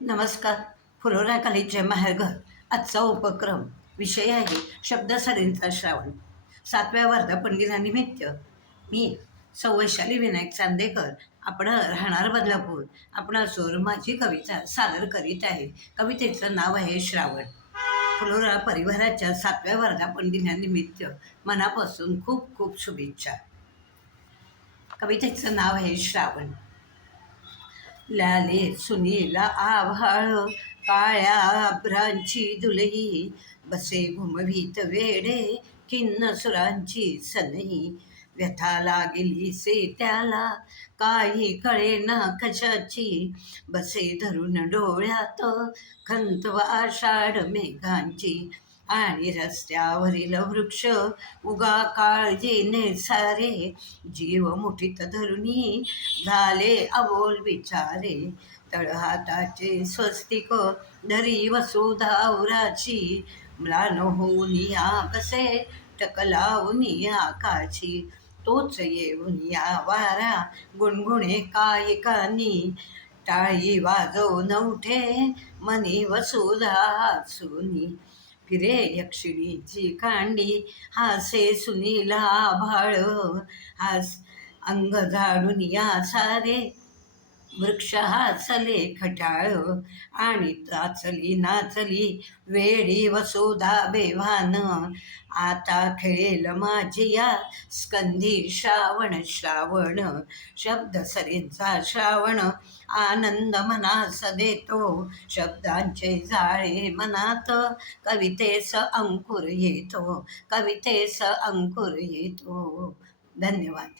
नमस्कार. फुलोरा कलेचे माहेरघर आजचा उपक्रम विषय आहे शब्दसरींचा श्रावण. सातव्या वर्धापनदिनानिमित्त मी सौ वैशाली विनायक चांदेकर आपण राहणार बदलापूर. आपणासोर माझी कविता सादर करीत आहे. कवितेचं नाव आहे श्रावण. फुलोरा परिवाराच्या सातव्या वर्धापन दिनानिमित्त मनापासून खूप खूप शुभेच्छा. कवितेचं नाव आहे श्रावण. लाले सुनीला आभाळ काळ्या अभ्रांची दुलई बसे घुमवीत वेडे किन्न सुरांची सनई व्यथा लागली से त्याला काही कळे ना कशाची. बसे धरून डोळ्यात खंत आषाढ मेघांची. आणि रस्त्यावरील वृक्ष उगा काळजीने सारे जीव मुठीत धरुनी झाले अबोल विचारे तळहाताचे स्वस्तिक धरी वसुधावराची म्लान होऊन या बसे टकलावून आकाशी. तोच येऊन या वारा गुणगुणे काय कानी टाळी वाजवून उठे मनी वसुधा सुनी फिरे यक्षिणीची कांडी हासे सुनीला आभाळ हास अंग झाडून या सारे वृक्ष हासले खटाळ आणि नाचली नाचली वेडी वसुधा बेवान. आता खेळेल माझी या स्कंधी श्रावण श्रावण शब्द सरींचा श्रावण. आनंद मनास देतो शब्दांचे जाळे मनात. कवितेस अंकुर येतो कवितेस अंकुर येतो. धन्यवाद.